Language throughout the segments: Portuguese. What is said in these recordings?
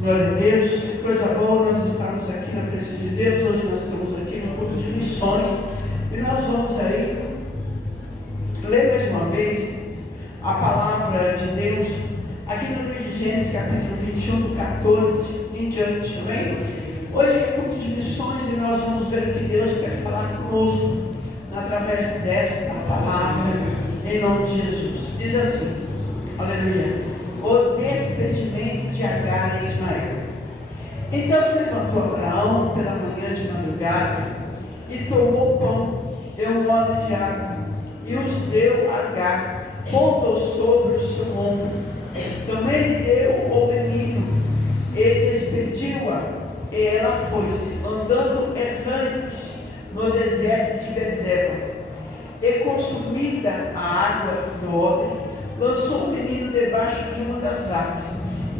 Glória a Deus, coisa boa nós estamos aqui na presença de Deus. Hoje nós estamos aqui no culto de missões e nós vamos aí ler mais uma vez a palavra de Deus aqui no livro de Gênesis, capítulo 21, do 14 em diante, amém? Hoje é culto de missões e nós vamos ver o que Deus quer falar conosco através desta palavra, em nome de Jesus. Diz assim, aleluia: o despedimento de Agar e Ismael. Então se levantou Abraão pela manhã de madrugada e tomou pão e um odre de água e os deu a Agar, pondo sobre o seu ombro. Também lhe deu o menino e despediu-a, e ela foi-se, andando errante no deserto de Berzeba. E consumida a água do odre, lançou o menino debaixo de uma das árvores,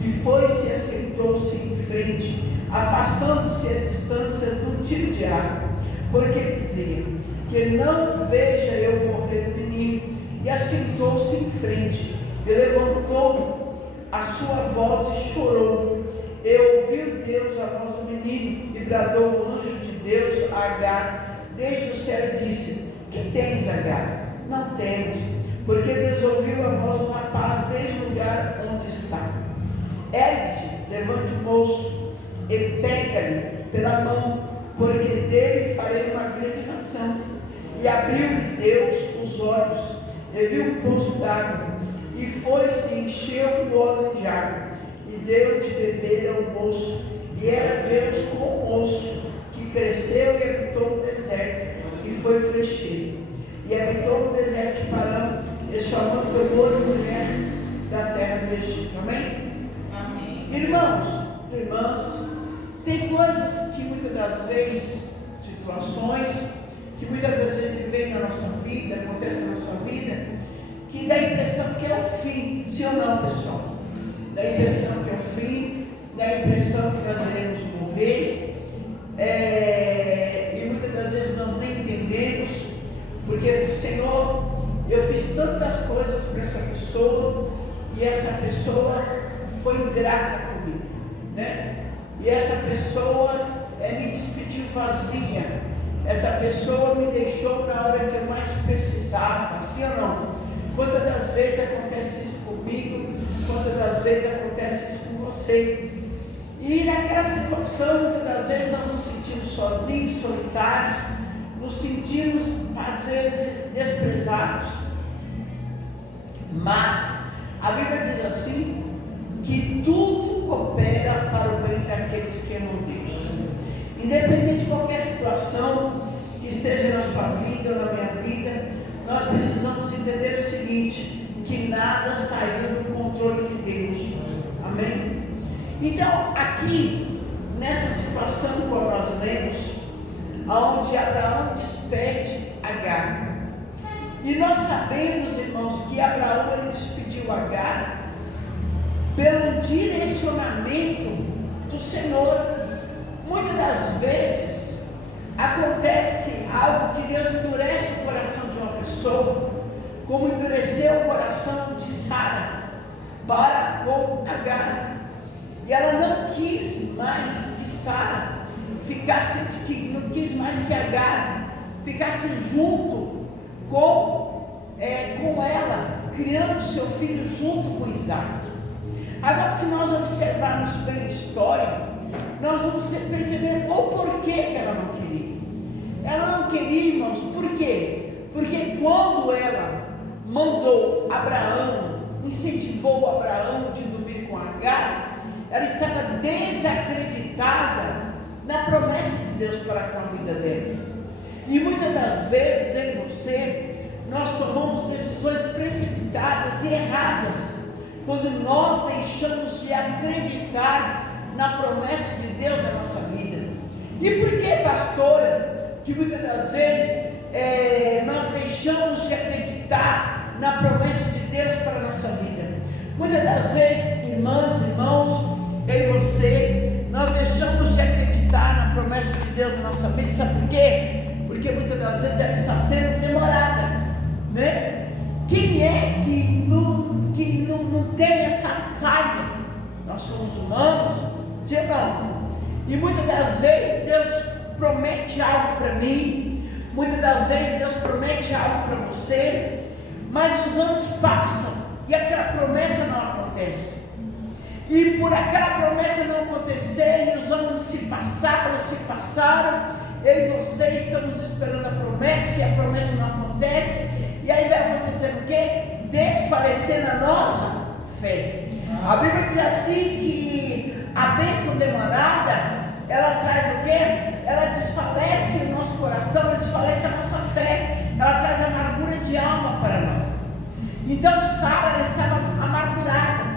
e foi-se e assentou-se em frente, afastando-se a distância do tiro de água, porque dizia: que não veja eu morrer o menino. E assentou-se em frente, e levantou a sua voz e chorou. E ouviu Deus a voz do menino, e bradou o anjo de Deus a Agar desde o céu e disse: que tens, Agar? Não temas, porque Deus ouviu a voz do rapaz desde o lugar onde está. Ergue-te, levante o moço e pega-lhe pela mão, porque dele farei uma grande nação. E abriu-lhe Deus os olhos, e viu um poço d'água, e foi-se e encheu o odre de água, e deu de beber ao moço. E era Deus com o moço, que cresceu e habitou no deserto, e foi flecheiro. E habitou no deserto de Parã, e sua mãe tomou-lhe mulher da terra do Egito. Amém? Amém. Irmãos, irmãs, tem coisas que muitas das vezes, situações, que muitas das vezes vem na nossa vida, acontece na nossa vida, que dá a impressão que é o fim, sim ou não, pessoal? Dá a impressão que é o fim, dá a impressão que nós iremos morrer, e muitas das vezes nós nem entendemos, porque, Senhor, eu fiz tantas coisas para essa pessoa, e essa pessoa foi ingrata comigo, né? E essa pessoa me despediu vazia, essa pessoa me deixou na hora que eu mais precisava, sim ou não? Quantas das vezes acontece isso comigo, quantas das vezes acontece isso com você? E naquela situação, muitas das vezes nós nos sentimos sozinhos, solitários, nos sentimos às vezes desprezados. Mas a Bíblia diz assim, que tudo coopera para o bem daqueles que amam Deus. Independente de qualquer situação que esteja na sua vida ou na minha vida, nós precisamos entender o seguinte, que nada saiu do controle de Deus. Amém? Então, aqui, nessa situação como nós lemos, onde Abraão despede Agar. E nós sabemos, irmãos, que Abraão ele despediu Agar pelo direcionamento do Senhor. Muitas das vezes acontece algo que Deus endurece o coração de uma pessoa, como endureceu o coração de Sara para com Agar. E ela não quis mais que Sara ficasse, não quis mais que Agar ficasse junto com ela, criando seu filho junto com Isaac. Agora, se nós observarmos bem a história, nós vamos perceber o porquê que ela não queria. Ela não queria, irmãos, por quê? Porque quando ela mandou Abraão, incentivou Abraão de dormir com Agar, ela estava desacreditada na promessa de Deus para com a vida dela. E muitas das vezes, em você, nós tomamos decisões precipitadas e erradas, quando nós deixamos de acreditar na promessa de Deus na nossa vida. E por que, pastora, que muitas das vezes nós deixamos de acreditar na promessa de Deus para a nossa vida? Muitas das vezes, irmãs, irmãos, eu e você, nós deixamos de acreditar na promessa de Deus na nossa vida. Sabe por quê? Porque muitas das vezes ela está sendo demorada, né? Quem é que não tem essa falha? Nós somos humanos, Sim ou não? E muitas das vezes Deus promete algo para mim, muitas das vezes Deus promete algo para você, mas os anos passam e aquela promessa não acontece. E por aquela promessa não acontecer, e os anos se passaram, eu e você estamos esperando a promessa, e a promessa não acontece, e aí vai acontecer o quê? Desfalecer na nossa fé. A Bíblia diz assim que a bênção demorada, ela traz o quê? Ela desfalece o nosso coração, ela desfalece a nossa fé, ela traz amargura de alma para nós. Então Sara estava amargurada.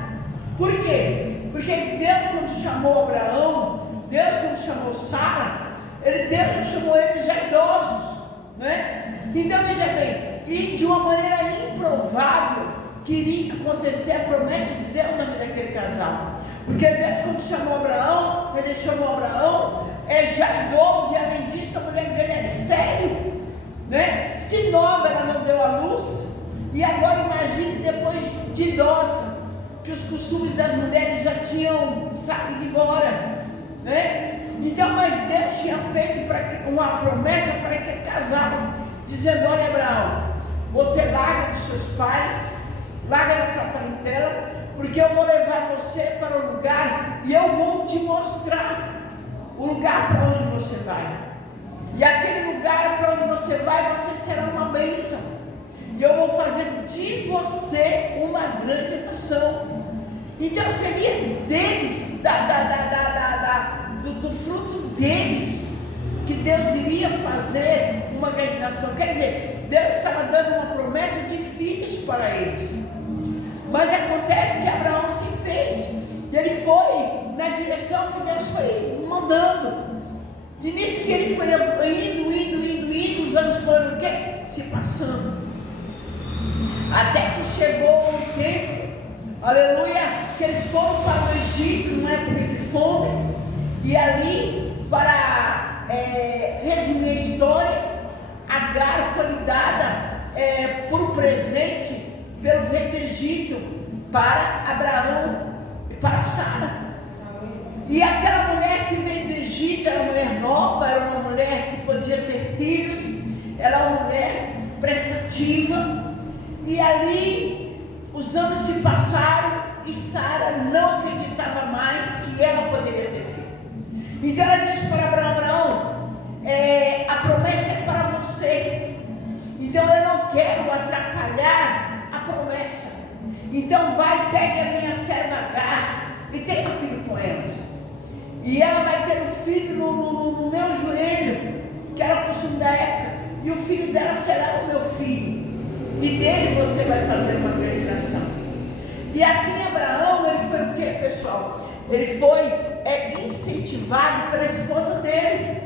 Por quê? Porque Deus, quando chamou Abraão, Deus, quando chamou Sara, Deus chamou eles já idosos, né? Então veja bem, e de uma maneira improvável queria acontecer a promessa de Deus na vida daquele casal. Porque Deus, quando chamou Abraão, ele chamou Abraão já idoso, e além disso a mulher dele era estéril, né? Se nova, ela não deu à luz, e agora imagine depois de idosa, que os costumes das mulheres já tinham saído embora, né? Então, mas Deus tinha feito uma promessa para aquele casal, dizendo: olha, Abraão, você larga dos seus pais, larga da tua parentela, porque eu vou levar você para um lugar e eu vou te mostrar o lugar para onde você vai. E aquele lugar para onde você vai, você será uma bênção. E eu vou fazer de você uma grande nação. Então seria deles, do fruto deles, que Deus iria fazer uma grande nação. Quer dizer, Deus estava dando uma promessa de filhos para eles. Mas acontece que Abraão se fez, e ele foi na direção que Deus foi mandando. E nisso que ele foi indo, os anos foram o quê? Se passando. Até que chegou um tempo, aleluia, que eles foram para o Egito, numa época de fome. E ali, para resumir a história, Agar foi dada por presente pelo rei do Egito para Abraão e para Sara. E aquela mulher que veio do Egito era uma mulher nova, era uma mulher que podia ter filhos, era uma mulher prestativa. E ali os anos se passaram e Sara não acreditava mais que ela poderia ter filho. Então ela disse para Abraão: Abraão, a promessa é para você, então eu não quero atrapalhar a promessa. Então vai, pegue a minha serva Agar e tenha filho com elas. E ela vai ter um filho no meu joelho, que era o costume da época, e o filho dela será o meu filho, e dele você vai fazer uma grande nação. E assim Abraão, ele foi o que, pessoal? Ele foi incentivado pela esposa dele,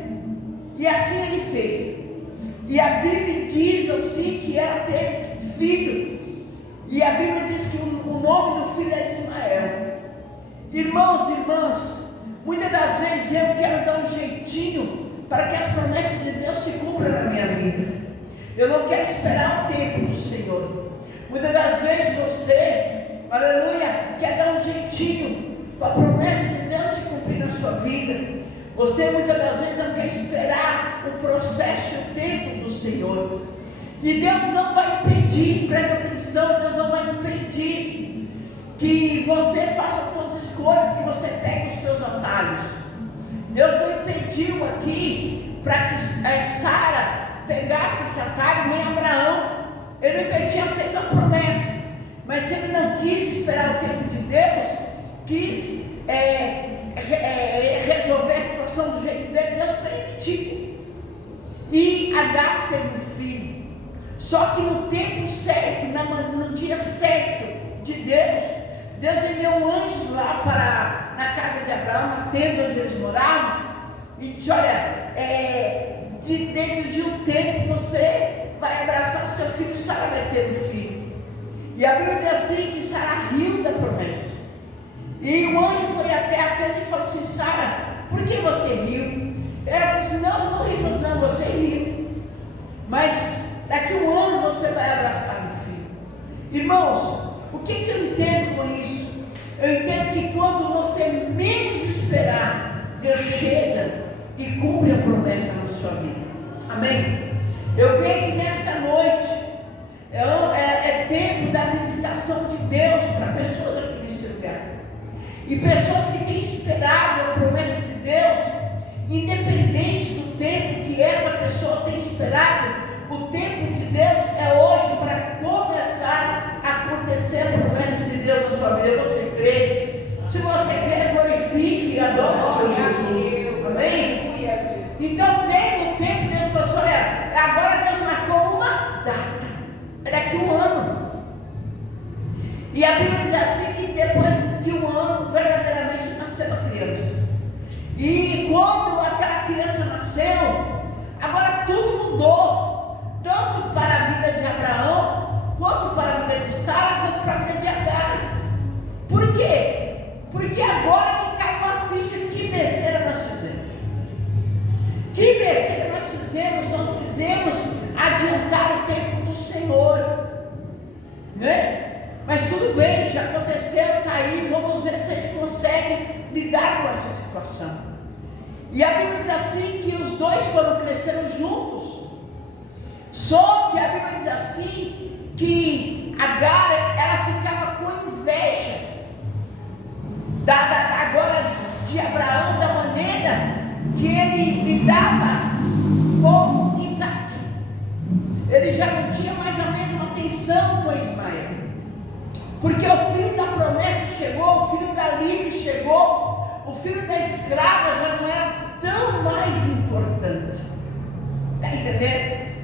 e assim ele fez. E a Bíblia diz assim que ela teve filho, e a Bíblia diz que o nome do filho era Ismael. Irmãos e irmãs, muitas das vezes eu quero dar um jeitinho para que as promessas de Deus se cumpram na minha vida. Eu não quero esperar o tempo do Senhor. Muitas das vezes você, aleluia, quer dar um jeitinho para a promessa de Deus se cumprir na sua vida. Você muitas das vezes não quer esperar o processo e o tempo do Senhor. E Deus não vai impedir, presta atenção, Deus não vai impedir que você faça as suas escolhas, que você pegue os teus atalhos. Deus não impediu aqui para que Sara pegasse esse atalho, nem Abraão. Ele não tinha feito a promessa, mas se ele não quis esperar o tempo de Deus, quis resolver a situação do jeito dele, Deus permitiu. E Agar teve um filho. Só que no tempo certo, no dia certo de Deus, Deus enviou um anjo lá na casa de Abraão, na tenda onde eles moravam, e disse: olha, dentro de um tempo você vai abraçar o seu filho e Sara vai ter um filho. E a Bíblia diz assim que Sara riu da promessa. E o anjo foi até a tenda e falou assim: Sara, por que você riu? Ela falou assim: não, eu não ri. Não, você riu. Mas daqui a um ano você vai abraçar o filho. Irmãos, o que eu entendo com isso? Eu entendo que quando você menos esperar, Deus chega e cumpre a promessa na sua vida. Amém? Eu creio que nesta noite é tempo da visitação de Deus para pessoas aqui nesse lugar. E pessoas que têm esperado a promessa de Deus, independente do tempo que essa pessoa tem esperado, o tempo de Deus é hoje para começar a acontecer a promessa de Deus na sua vida. Você crê? Se você crê, glorifique e adore o seu Jesus. Amém? Então teve um tempo que Deus falou assim: olha, agora Deus marcou uma data, é daqui um ano. E a Bíblia diz assim que depois de um ano verdadeiramente nasceu a criança. E quando aquela criança nasceu, agora tudo mudou, tanto para a vida de Abraão, quanto para a vida de Sara, quanto para a vida de Agar. Por quê? Porque agora que caiu a ficha, que besteira nós fizemos. Que besteira nós fizemos? Nós quisemos adiantar o tempo do Senhor, né? Mas tudo bem, já aconteceu, está aí, vamos ver se a gente consegue lidar com essa situação. E a Bíblia diz assim que os dois foram crescendo juntos. Só que a Bíblia diz assim que Agar, ela ficava com inveja agora de Abraão, da maneira que ele lidava com Isaac. Ele já não tinha mais a mesma atenção com Ismael, porque o filho da promessa chegou, o filho da livre chegou, o filho da escrava já não era tão mais importante. Está entendendo?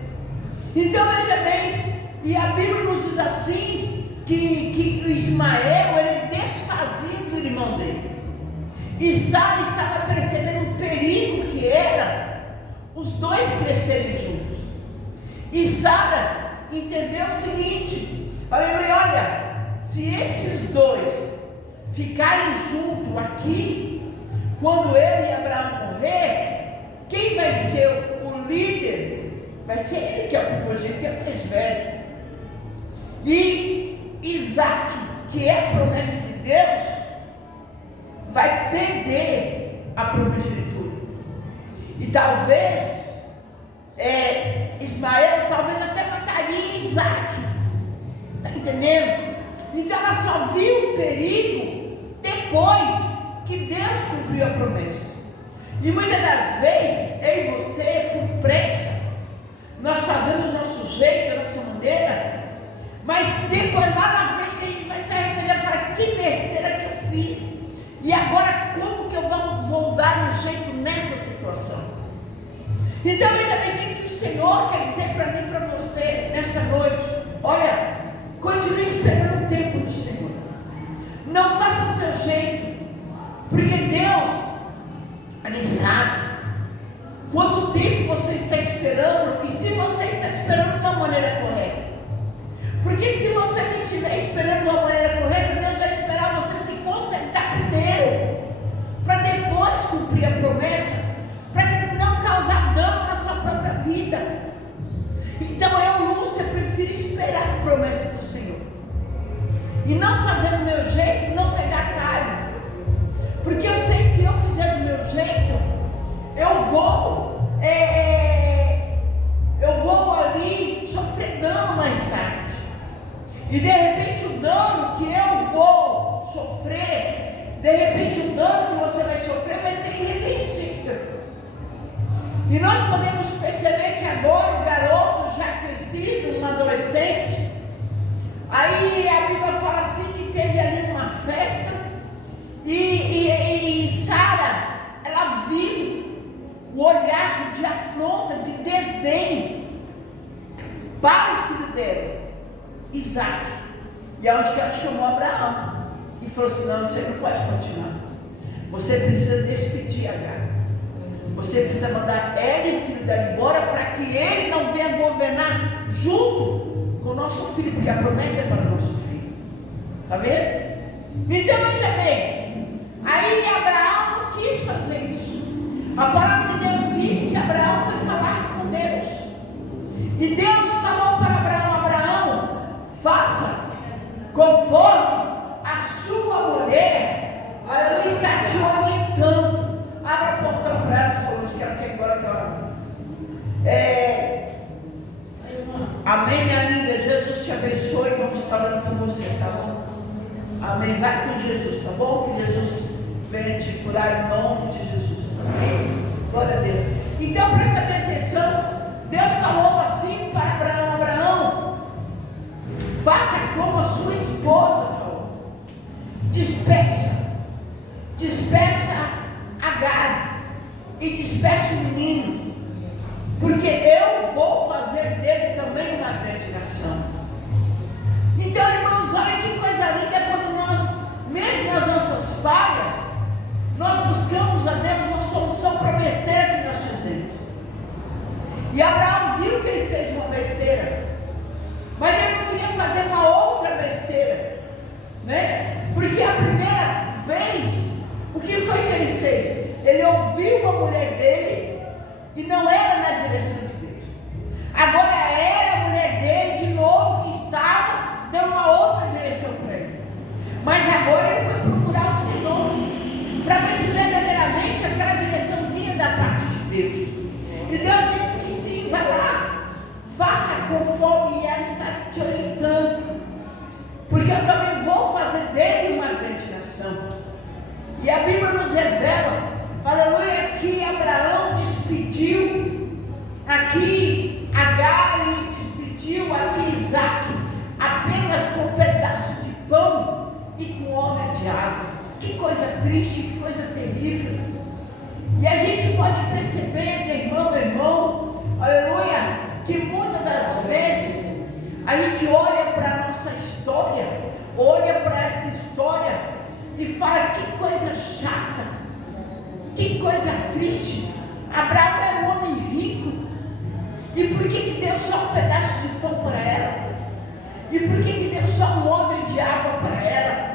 Então veja bem, e a Bíblia nos diz assim que Ismael, ele desfazia do irmão dele. E Sara estava percebendo o perigo que era os dois crescerem juntos. E Sara entendeu o seguinte: aleluia, olha, se esses dois ficarem juntos aqui, quando eu e Abraão morrer, quem vai ser o líder? Vai ser ele, que é o primogênito, que é mais velho. E Isaac, que é a promessa de Deus, vai perder a primogenitura. E talvez Ismael talvez até mataria Isaac. Está entendendo? Então ela só viu o perigo depois que Deus cumpriu a promessa. E muitas das vezes, eu e você, por pressa, nós fazemos do nosso jeito, da nossa maneira, mas depois lá na frente que a gente vai se arrepender e falar: que besteira que eu fiz, e agora como que eu vou dar um jeito nessa situação? Então veja bem, o que o Senhor quer dizer para mim e para você nessa noite? Olha, continue esperando o tempo do Senhor, não faça do seu jeito, porque Deus, Ele sabe quanto tempo você está esperando e se você está esperando da maneira correta. Porque se você não estiver esperando da maneira correta, Deus vai esperar você se consertar primeiro, para depois cumprir a promessa, para não causar dano na sua própria vida. Então eu, Lúcia, prefiro esperar a promessa do Senhor e não fazer do meu jeito, não pegar atalho, porque eu sei, se eu fizer do meu jeito, eu vou ali sofrer dano mais tarde. E de repente o dano que eu vou sofrer, de repente o dano que você vai sofrer vai ser irreversível. E nós podemos perceber que agora o garoto já crescido, um adolescente, aí a Bíblia fala assim que teve ali uma festa e Sara, ela viu o olhar de afronta, de desdém para o filho dela, Isaac. E é onde que ela chamou Abraão e falou assim: não, você não pode continuar, você precisa despedir Agar, você precisa mandar ela e o filho dela embora, para que ele não venha governar junto com o nosso filho, porque a promessa é para o nosso filho. Está vendo? Então veja bem, aí Abraão não quis fazer isso. A palavra de Deus diz que Abraão foi falar com Deus, e Deus falou para Abraão: Abraão, faça conforme a sua mulher, aleluia, está te orientando. Abra a que ela quer ir embora para lá. Amém, minha linda. Jesus te abençoe. Vamos falando com você, tá bom? Amém. Vai com Jesus, tá bom? Que Jesus venha te curar em nome de Jesus. Amém. Glória a Deus. Então presta bem atenção. Deus falou assim para Abraão: Abraão, faça como a sua esposa falou. Despeça Agar e despeça o menino, porque eu vou fazer dele também uma grande nação. Então, irmãos, olha que coisa linda quando nós, mesmo nas nossas falhas, nós buscamos a Deus uma solução para a besteira que nós fizemos. E Abraão viu que ele fez uma besteira, mas ele não queria fazer uma outra besteira, né? Porque a primeira vez, o que foi que ele fez? Ele ouviu a mulher dele e não era na direção de Deus. Agora era a mulher dele de novo que estava dando uma outra direção para ele. Mas agora ele foi procurar o Senhor para ver se verdadeiramente aquela direção vinha da parte de Deus. E Deus disse que sim, vai lá, faça conforme ela está te orientando, porque eu também vou fazer dele uma grande nação. E a Bíblia nos revela, aleluia, que Abraão despediu aqui Agar e despediu aqui Isaac apenas com um pedaço de pão e com odre de água. Que coisa triste, que coisa terrível. E a gente pode perceber, meu irmão, aleluia, que muitas das vezes a gente olha para a nossa história, olha para essa história e fala: que coisa chata, que coisa triste. Abraão era um homem rico, e por que deu só um pedaço de pão para ela? E por que deu só um odre de água para ela?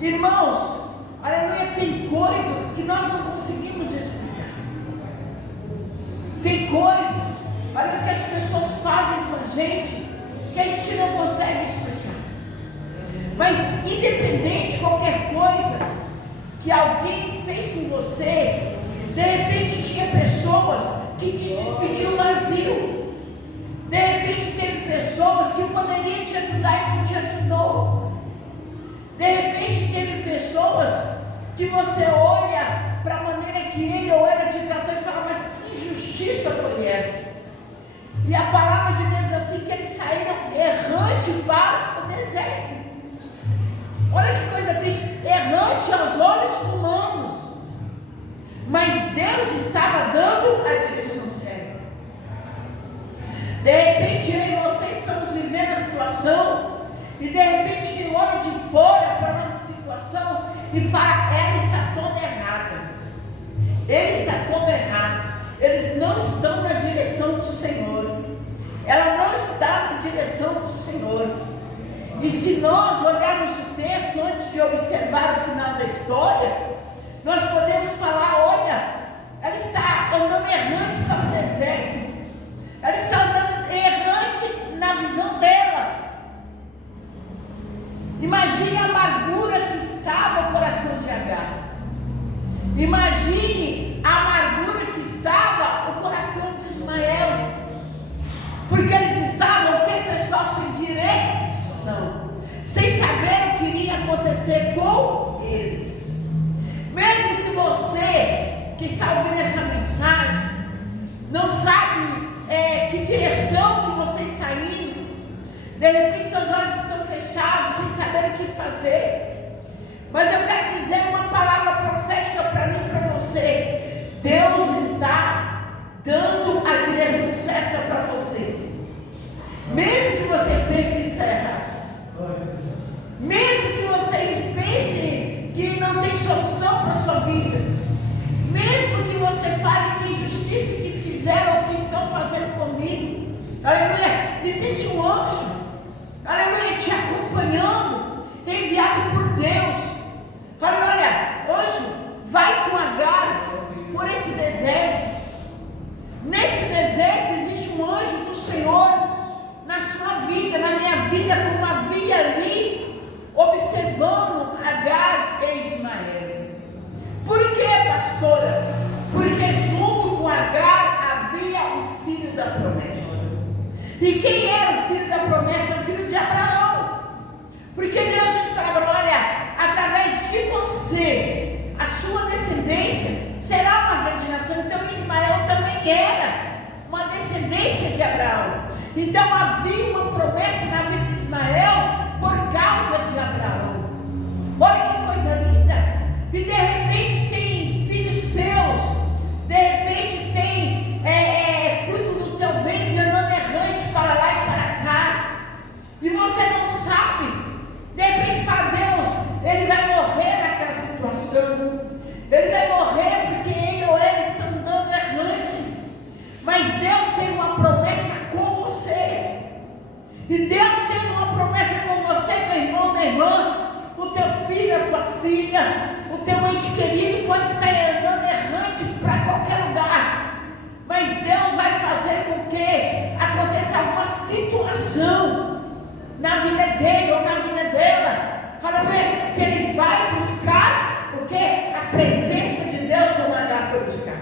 Irmãos, aleluia, tem coisas que nós não conseguimos explicar. Tem coisas, aleluia, que as pessoas fazem com a gente que a gente não consegue explicar. Mas independente de qualquer coisa que alguém fez com você, de repente tinha pessoas que te despediram vazio. De repente teve pessoas que poderiam te ajudar e não te ajudou. De repente teve pessoas que você olha para a maneira que ele ou ela te tratou e fala: mas que injustiça foi essa? E a palavra de Deus diz assim, que eles saíram errante para o deserto. Olha que coisa triste, errante aos olhos humanos, mas Deus estava dando a direção certa. De repente eu e você estamos vivendo a situação, e de repente quem olha de fora para a nossa situação e fala: ela está toda errada, ele está todo errado, eles não estão na direção do Senhor, ela não está na direção do Senhor. E se nós olharmos o texto antes de observar o final da história, nós podemos falar: olha, ela está andando errante para o deserto, ela está andando errante na visão dela. Imagine a amargura que estava o coração de Agar. Imagine a amargura que estava o coração de Ismael, porque eles estavam, que pessoal, sem direção, sem saber o que iria acontecer com eles. Mesmo que você que está ouvindo essa mensagem não sabe que direção que você está indo, de repente seus olhos estão fechados, sem saber o que fazer, mas eu quero dizer uma palavra profética para mim e para você: Deus está dando a direção certa para você. Mesmo que você pense que está errado, mesmo que você pense que não tem solução para a sua vida, mesmo que você fale que injustiça que fizeram ou que estão fazendo comigo, aleluia, existe um anjo, aleluia, te acompanhando, enviado por Deus. Olha, anjo, vai com Agar por esse deserto. Nesse deserto existe um anjo do Senhor na sua vida, na minha vida, como havia ali, observando Agar e Ismael. Por quê, pastora? Porque juntos E quem era o filho da promessa? O filho de Abraão. Porque Deus disse para Abraão: olha, através de você, a sua descendência será uma grande nação. Então Ismael também era uma descendência de Abraão. Então havia uma promessa na vida de Ismael por causa de Abraão. Olha que coisa linda. E de repente tem filhos seus, de repente tem fruto do teu ventre andando errante para lá e para cá, e você não sabe. De repente fala: Deus, ele vai morrer naquela situação, ele vai morrer porque ele ou ela está andando errante. Mas Deus tem uma promessa com você. E Deus tem uma promessa com você, meu irmão, minha irmã. O teu filho, a tua filha, o teu ente querido pode estar andando errante para qualquer lugar. Mas Deus vai fazer com que aconteça alguma situação na vida dele ou na vida dela. Aleluia, que ele vai buscar o quê? A presença de Deus, como Agar foi buscar.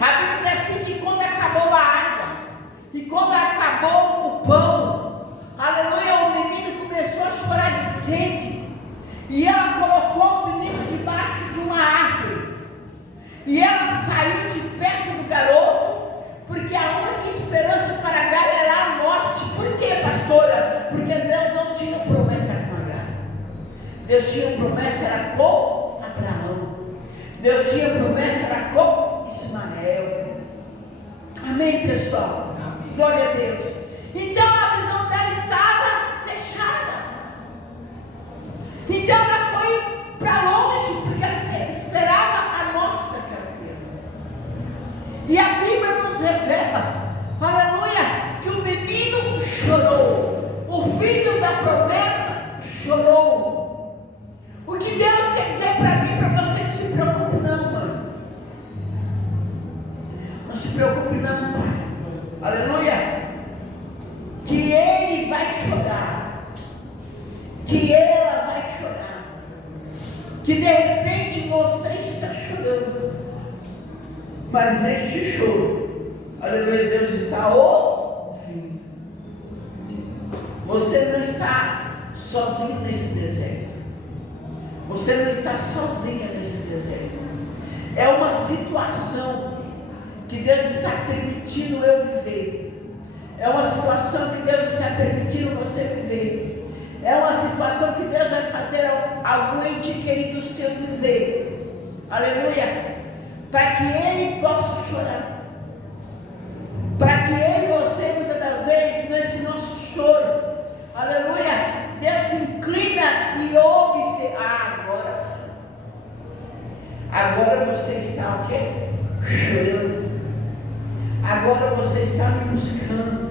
A Bíblia diz assim que quando acabou a água e quando acabou o pão, aleluia, o menino começou a chorar de sede. E ela colocou o menino debaixo de uma árvore. E ela saiu de perto do garoto, porque a única esperança para Agar era a morte. Por quê, pastora? Porque Deus não tinha promessa com Agar. Deus tinha promessa era com Abraão. Deus tinha promessa era com Ismael. Amém, pessoal? Amém. Glória a Deus. Então a visão dela estava fechada. Então ela foi para longe, porque ela esperava a morte daquela criança. E a Bíblia nos revela, aleluia, que o menino chorou, o filho da promessa chorou. O que Deus quer dizer para mim, para você: não se preocupe não, mãe. Não se preocupe não, pai. Aleluia. Que ele vai chorar, que ela vai chorar, que de repente você está chorando, mas este choro, aleluia, Deus está ouvindo. Você não está sozinho nesse deserto, você não está sozinha nesse deserto. É uma situação que Deus está permitindo eu viver. É uma situação que Deus está permitindo você viver. É uma situação que Deus vai fazer algum ente querido seu viver. Aleluia. Para que ele possa chorar. Para que ele e você, muitas das vezes, nesse nosso choro, aleluia, Deus se inclina e ouve. Agora sim. Agora você está o quê? Chorando. Agora você está me buscando.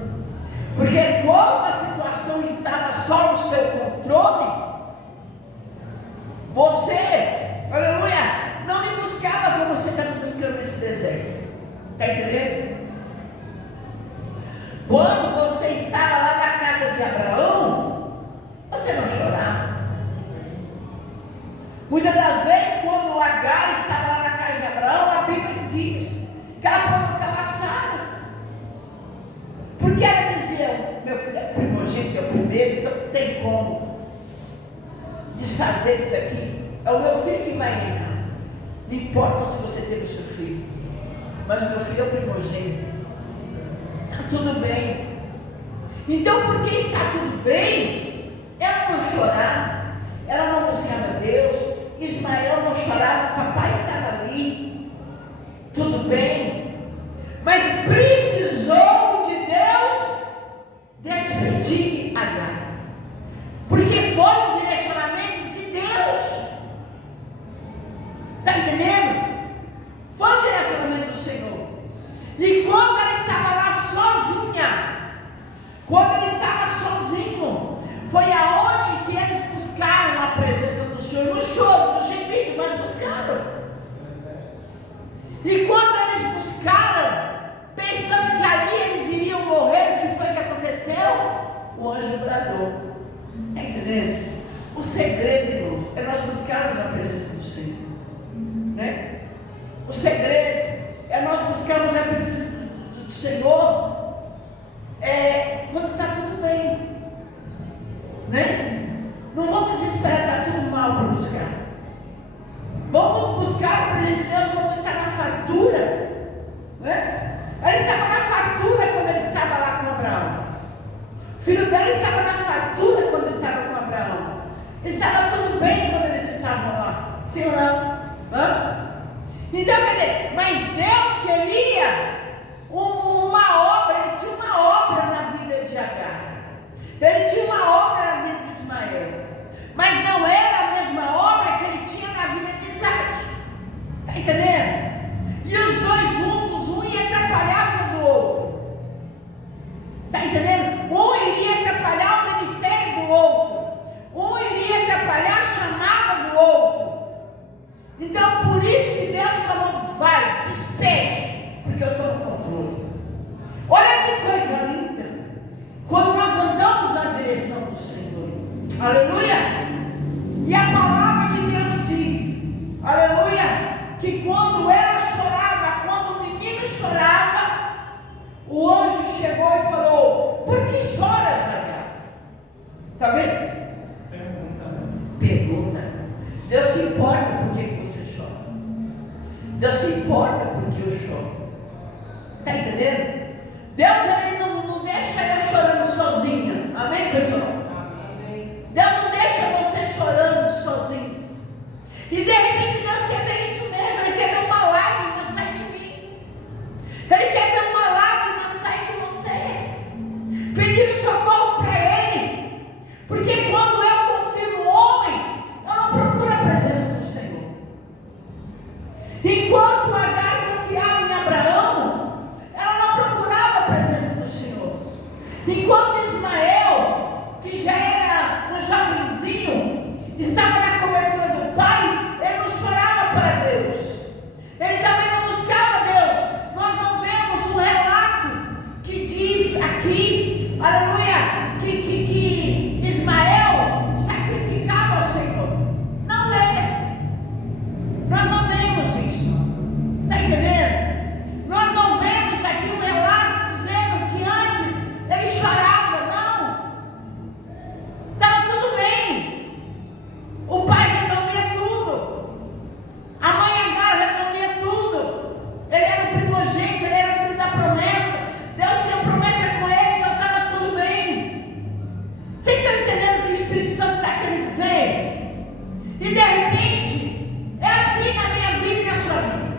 Porque quando a situação estava só no seu controle, você, aleluia, não me buscava como você está me buscando nesse deserto. Está entendendo? Quando você estava lá na casa de Abraão, você não chorava. Muitas das vezes, quando Agar estava lá na casa de Abraão, a Bíblia diz que ela provocava Sara. Porque ela dizia: meu filho é primogênito, é o primeiro, então não tem como desfazer isso aqui. É o meu filho que vai reinar. Não importa se você teve o seu filho, mas o meu filho é o primogênito. Está tudo bem. Então, porque está tudo bem, ela não chorava, ela não buscava Deus. Ismael não chorava, papai estava ali. Tudo bem. Mas precisou de Deus despedir Agar, porque foi um direcionamento de Deus. Está entendendo? Foi um direcionamento do Senhor. E quando ela estava lá sozinha, quando ele estava sozinho, foi aonde que eles buscaram a presença do Senhor, no choro, no gemido, mas buscaram. E quando eles buscaram, pensando que ali eles iriam morrer, o que foi que aconteceu? O anjo bradou. Está entendendo? O segredo, irmãos, é nós buscarmos a presença do Senhor, né? O segredo é nós buscarmos a presença do Senhor quando está tudo bem, né? Não vamos esperar estar tudo mal para buscar. Vamos buscar o presente de Deus quando está na fartura, né? Ela estava na fartura quando ele estava lá com Abraão. O filho dela estava na fartura quando estava com Abraão. Estava tudo bem quando eles estavam lá. Sim ou não? Então, quer dizer, mas Deus queria uma obra. Ele tinha uma obra na vida de Agar. Ele tinha uma obra na vida de Ismael. Mas não era a mesma obra que ele tinha na vida de Isaac. Está entendendo? E os dois juntos, um ia atrapalhar a vida do outro. Está entendendo? Um iria atrapalhar o ministério do outro. Um iria atrapalhar a chamada do outro. Então, por isso que Deus falou, vai, despede, porque eu estou no controle. Olha que coisa linda. Quando nós andamos na direção do Senhor. Aleluia. E a palavra de Deus diz, aleluia, que quando ela chorava, quando o menino chorava, o anjo chegou e falou, por que choras, Agar? Está vendo? Pergunta. Deus se importa por que você chora. Deus se importa porque eu choro. Está entendendo? Deus ele não deixa eu chorando sozinha. Amém, pessoal? Amém. Deus não deixa você chorando sozinho. E de repente Deus quer ver isso mesmo. Ele quer ver uma lágrima sair de mim. Ele quer ver uma lágrima sair de você. Pedindo socorro para Ele. Porque quando eu confio no homem, eu não procuro a presença do Senhor. Enquanto Agar confiava em Abraão, ela não procurava a presença do Senhor. Enquanto Ismael, que já era um jovenzinho, estava na cobertura do pai, ele não chorava para Deus. Ele também não buscava Deus. Nós não vemos um relato que diz aqui, aleluia, que Ismael sacrificava ao Senhor. Não é. Nós não vemos isso. Está entendendo? Nós não vemos aqui um relato dizendo que antes ele chorava. Não. Estava tudo bem. O pai resolvia tudo. A mãe Agar resolvia tudo. Ele era o primogênito, ele era o filho da promessa. Deus tinha promessa com ele, então estava tudo bem. Vocês estão entendendo o que o Espírito Santo está querendo dizer? E de repente, é assim na minha vida e na sua vida.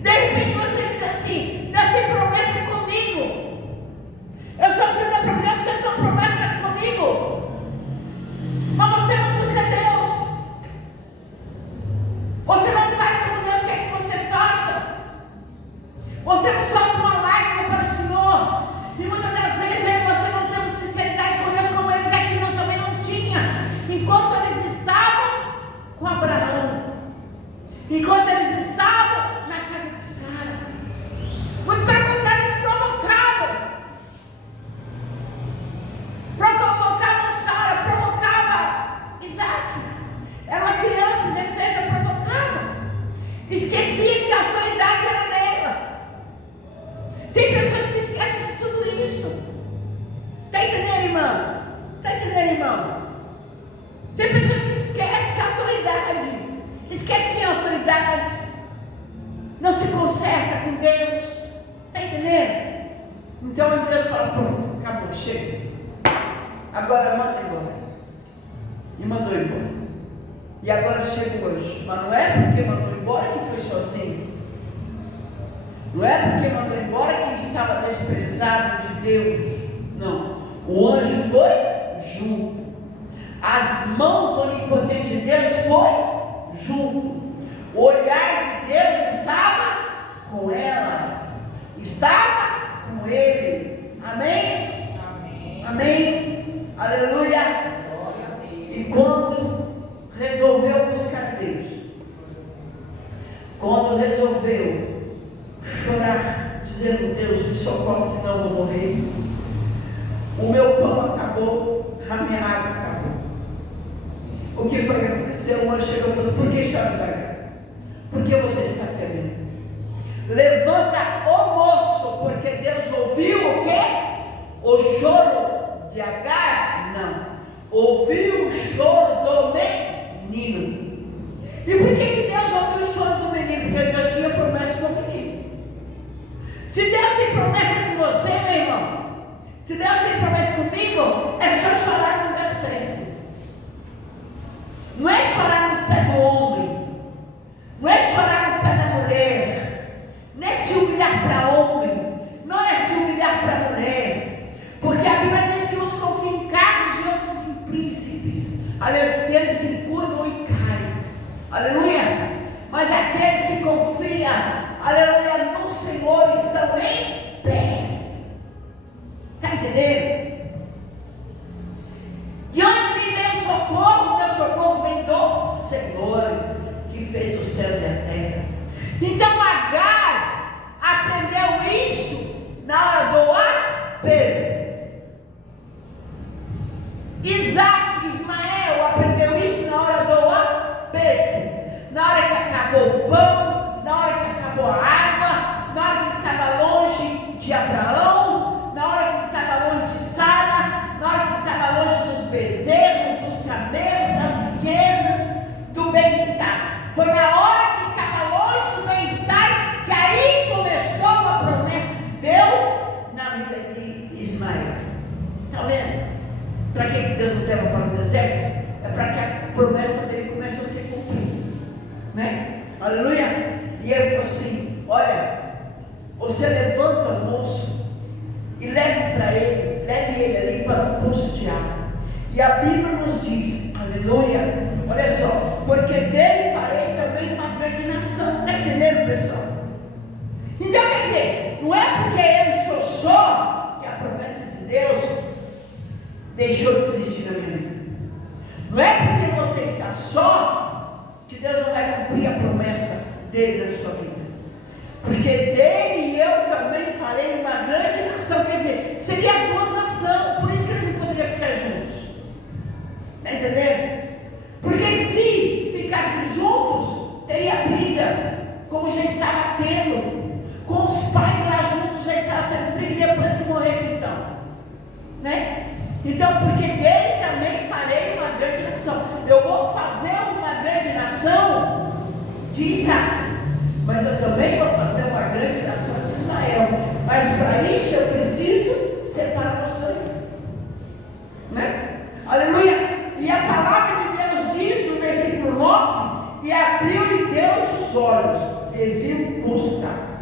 De repente você diz assim, Deus tem promessa comigo. Eu sou filho da promessa, vocês são promessa comigo. Mas você não busca Deus. Você não faz como Deus quer que você faça. Você não solta uma lágrima para o Senhor. E muitas das vezes você não tem sinceridade com Deus, como eles aqui também não tinham. Enquanto eles estavam com Abraão. Enquanto eles estavam na casa de Sara. Muito pelo contrário, eles provocavam. Provocavam Sara, provocava Isaac. Era uma criança indefesa, provocava. Esquecia que a autoridade era dela. Tem pessoas que esquecem de tudo isso. Está entendendo, irmão? Está entendendo, irmão? Tem pessoas que esquecem que a autoridade. Esquece quem é a autoridade. Não se conserta com Deus. Está entendendo? Então Deus fala, pronto, acabou, chega. Agora manda embora. E mandou embora. E agora chega hoje. Mas não é porque mandou embora que foi sozinho. Não é porque mandou embora que estava desprezado de Deus. Não. O anjo foi junto. As mãos onipotentes de Deus foi junto. O olhar de Deus estava com ela. Estava com ele. Amém? Amém. Amém. Aleluia. Glória a Deus. E quando resolveu buscar Deus, quando resolveu chorar, dizendo, Deus, me socorre, senão eu vou morrer. O meu pão acabou, a minha água acabou. O que foi que aconteceu? O anjo chegou e falou, por que choras, Agar? Por que você está temendo? Levanta, ó moço, porque Deus ouviu o quê? O choro de Agar, não. Ouviu o choro do menino. E por que Deus ouviu o choro do menino? Porque Deus tinha promessa com o menino. Se Deus tem promessa com você, meu irmão, se Deus tem promessa comigo, é só chorar no meu certo. Não é chorar no pé do homem, não é chorar no pé da mulher, não é se humilhar para homem, não é se humilhar para mulher, porque a Bíblia diz que uns confiam em carros e outros em príncipes, aleluia, e eles se curvam e caem, aleluia, mas aqueles que confiam, aleluia, no Senhor estão em pé. Está entendendo? De onde me vem o socorro? Meu socorro vem do Senhor, que fez os céus e a terra. Então Agar aprendeu isso na hora do aperto. Isaac, Ismael aprendeu isso na hora do aperto. Na hora que acabou o pão, na hora que acabou a água, na hora que estava longe de Abraão, na hora que estava longe de Sara, na hora que estava longe dos bezerros, dos camelos, das riquezas, do bem-estar. Foi na hora que estava longe do bem-estar que aí começou a promessa de Deus na vida de Ismael. Está vendo? Para que Deus nos leva para o deserto? É para que a promessa dele comece a ser cumprida, né? Aleluia! E ele falou assim: olha, você levanta o moço e leve ele ali para um poço de água. E a Bíblia nos diz, aleluia, olha só, porque dele farei também uma grande nação. Está entendendo, pessoal? Então quer dizer, não é porque eu estou só que a promessa de Deus deixou de existir na minha vida. Não é porque você está só que Deus não vai cumprir a promessa dele na sua vida. Porque dele e eu também farei uma grande nação. Quer dizer, seria duas nações. Por isso que eles não poderiam ficar juntos. Está entendendo? Porque se ficassem juntos, teria briga, como já estava tendo. Com os pais lá juntos já estava tendo briga, e depois que morresse então, né? Então, porque dele também farei uma grande nação. Eu vou fazer uma grande nação de Isaac, mas eu também vou fazer uma grande nação de Ismael. Mas para isso eu preciso separar os dois, né? Aleluia! E a palavra de Deus diz no versículo 9: e abriu-lhe Deus os olhos, e viu um poço d'água,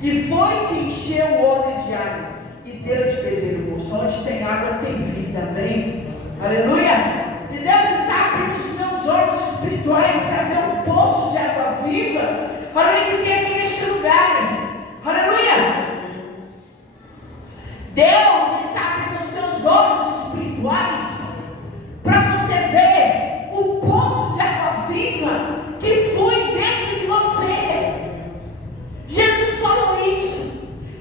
e foi-se e encheu o odre de água, e deu de beber o moço. Onde tem água tem vida, amém? Aleluia! E Deus está abrindo os meus olhos espirituais para ver um poço de água viva, aleluia, que tem aqui neste lugar, aleluia! Deus está abrindo os teus olhos espirituais para você ver o poço de água viva que flui dentro de você. Jesus falou isso.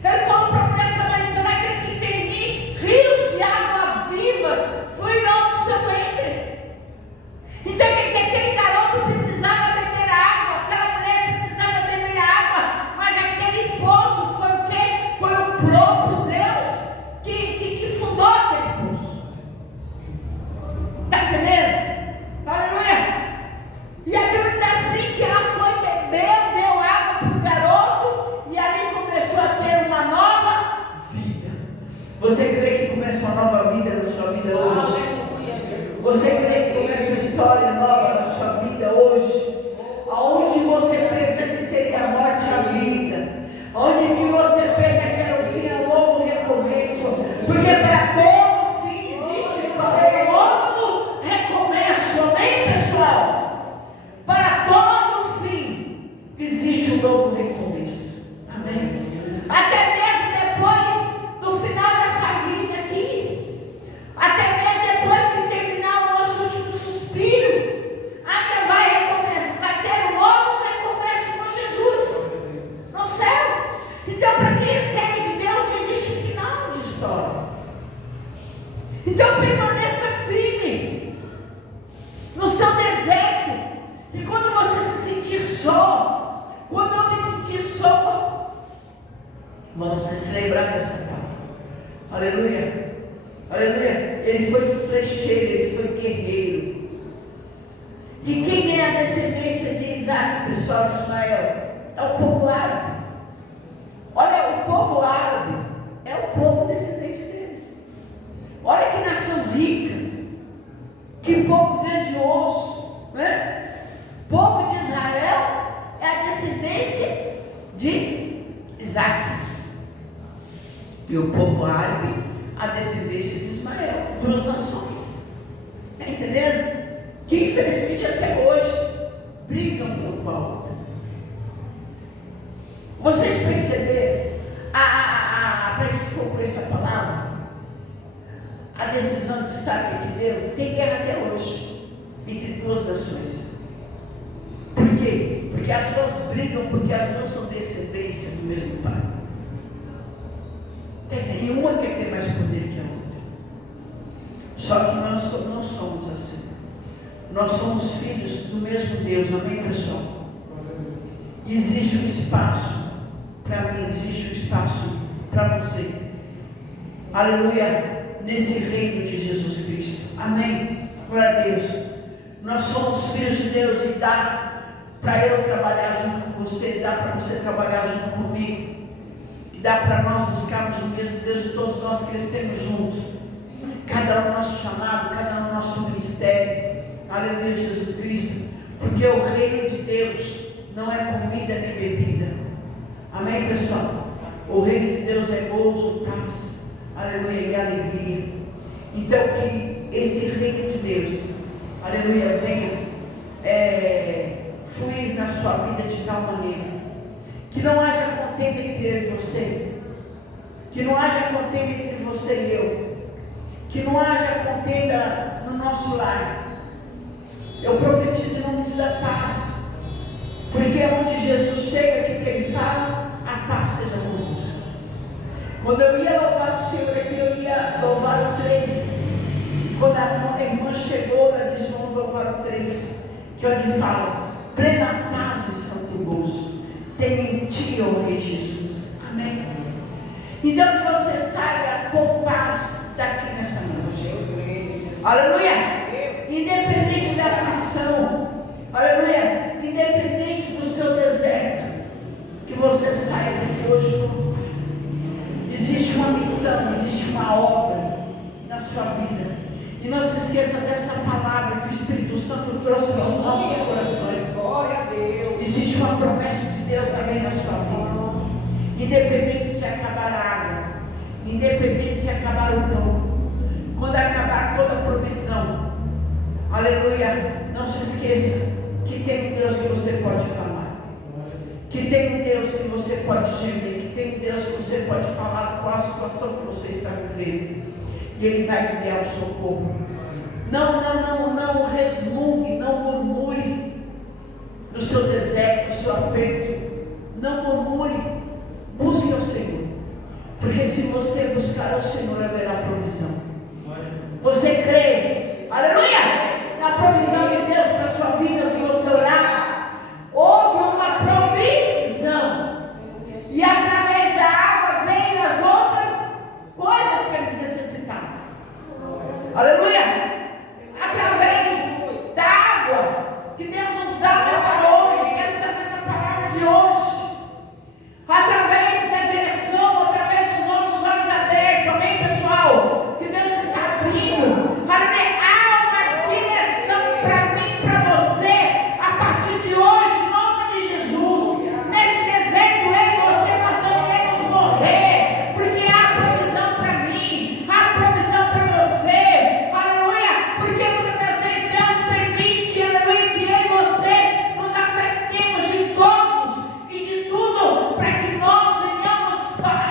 Ele falou para a mulher samaritana: aqueles que creem em mim, rios de água vivas fluirão do seu ventre. Então quer dizer, aquele garoto precisava beber água, aquela mulher precisava beber água, mas aquele poço foi o quê? Foi o próprio Deus que fundou aquele poço. Está entendendo? Aleluia! E a Bíblia diz assim que ela foi beber, deu água para o garoto, e ali começou a ter uma nova vida. Você crê que começa uma nova vida na sua vida hoje? Você crê que começa uma história nova na sua vida hoje? Aonde você pensa que seria a morte e a vida? Onde que você pensa que era o fim, é um novo recomeço? Porque para todo fim existe um novo recomeço, amém, pessoal? Para todo fim existe um novo recomeço, amém? Até mesmo depois do final dessa vida aqui, até mesmo depois que terminar o nosso último suspiro, ainda vai recomeçar, vai ter um novo recomeço com Jesus no céu. Então, para quem é servo de Deus, não existe final de história. Então, permaneça firme no seu deserto. E quando você se sentir só, quando eu me sentir só, vamos nos lembrar dessa palavra. Aleluia. Aleluia. Ele foi flecheiro, ele foi guerreiro. E quem é a descendência de Isaac, pessoal, de Ismael? É o povo árabe. Olha, o povo árabe é o povo descendente deles. Olha que nação rica, que povo grandioso, né? O povo de Israel é a descendência de Isaac. E o povo árabe, a descendência de Ismael. Duas nações. Está entendendo? Que infelizmente até hoje brigam um com a outra. Vocês perceberam, para a gente concluir essa palavra, a decisão de Isaac que deu, tem guerra até hoje, entre duas nações. Por quê? Porque as duas brigam, porque as duas são descendência do mesmo pai. E uma quer ter mais poder que a outra. Só que nós não somos assim. Nós somos filhos do mesmo Deus, amém, pessoal? Existe um espaço para mim, existe um espaço para você. Aleluia, nesse reino de Jesus Cristo. Amém, glória a Deus. Nós somos filhos de Deus e dá para eu trabalhar junto com você, dá para você trabalhar junto comigo. Dá para nós buscarmos o mesmo Deus e todos nós crescemos juntos. Cada um nosso chamado, cada um nosso ministério. Aleluia, Jesus Cristo. Porque o reino de Deus não é comida nem bebida. Amém, pessoal? O reino de Deus é gozo, paz, aleluia, e alegria. Então que esse reino de Deus, aleluia, venha fluir na sua vida de tal maneira que não haja contenda entre eu e você, que não haja contenda entre você e eu, que não haja contenda no nosso lar. Eu profetizo em nome da paz, porque onde Jesus chega, o que ele fala? A paz seja convosco. Quando eu ia louvar o Senhor aqui, eu ia louvar o 3. Quando a irmã chegou, ela disse: vamos louvar o 3, que é onde fala: plena paz e santo gozo tem em ti, ó Rei Jesus. Amém. Então que você saia com paz daqui nessa noite. Aleluia. Independente da aflição, aleluia, independente do seu deserto, que você saia daqui hoje com paz. Existe uma missão, existe uma obra na sua vida. E não se esqueça dessa palavra que o Espírito Santo trouxe aos nossos corações. Glória a Deus. Existe uma promessa de Deus também na sua vida. Independente se acabar a água, independente se acabar o pão, quando acabar toda a provisão, aleluia, não se esqueça que tem um Deus que você pode clamar, que tem um Deus que você pode gemer, que tem um Deus que você pode falar qual a situação que você está vivendo, e Ele vai enviar o socorro. Não resmungue, não murmure no seu deserto, no seu aperto, não murmure, busque ao Senhor, porque se você buscar ao Senhor, haverá provisão. Você crê, aleluia, na provisão de Deus para a sua vida? Se você orar, houve uma provisão, e através da água vem as outras coisas que eles necessitavam. Aleluia. Através da água que Deus nos dá nessa noite, nessa palavra de hoje, através da direção, através dos nossos olhos abertos, amém, pessoal? Que Deus está abrindo, aleluia, há uma direção para mim, para você, a partir de hoje, em nome de Jesus. Nesse deserto, eu e você, nós não iremos morrer, porque há provisão para mim, há provisão para você, aleluia, porque muitas das vezes Deus permite, aleluia, que eu e você nos afastemos de todos e de tudo, para que nós venhamos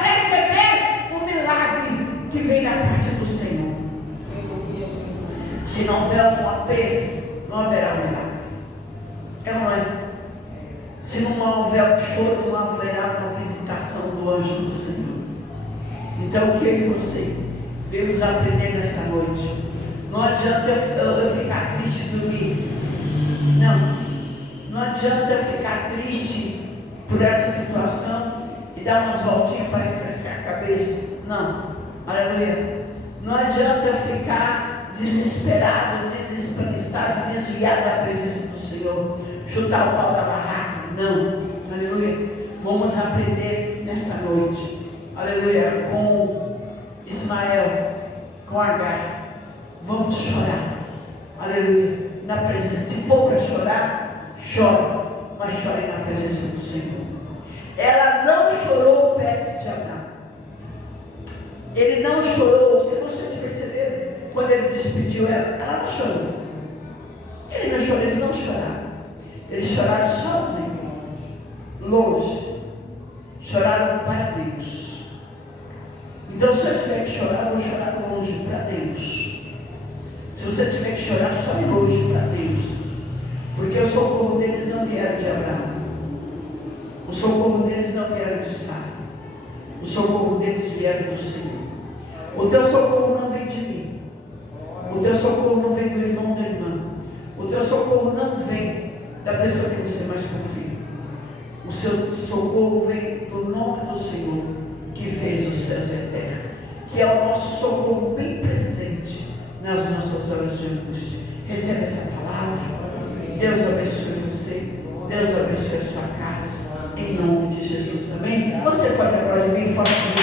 receber o milagre que vem da parte do Senhor. Se não houver um aperto, não haverá milagre. É ou não é? Se não houver um choro, não haverá uma visitação do anjo do Senhor. Então, o que eu e você devemos aprender nessa noite? Não adianta eu ficar triste e dormir. Não adianta eu ficar triste por essa situação e dar umas voltinhas para refrescar a cabeça. Não. Aleluia. Não adianta ficar desesperado, desesperado, desviado da presença do Senhor, chutar o pau da barraca. Não. Aleluia. Vamos aprender nesta noite. Aleluia. Com Ismael, com Agar. Vamos chorar. Aleluia. Na presença. Se for para chorar, chore. Mas chore na presença do Senhor. Ela não chorou perto de Abraão. Ele não chorou. Se vocês perceberam, quando ele despediu ela não chorou. Ele não chorou, eles não choraram. Eles choraram sozinhos, longe. Choraram para Deus. Então, se eu tiver que chorar, eu vou chorar longe para Deus. Se você tiver que chorar, chore longe para Deus. Porque o socorro deles não vieram de Abraão. O socorro deles não vieram de Sara. O socorro deles vieram do Senhor. O teu socorro não vem de mim. O teu socorro não vem do irmão da irmã. O teu socorro não vem da pessoa que você mais confia. O seu socorro vem do nome do Senhor, que fez os céus e a terra, que é o nosso socorro bem presente nas nossas horas de angústia. Receba essa palavra. Deus abençoe você. Deus abençoe a sua casa. Em nome de Jesus também. Você pode aplaudir bem forte.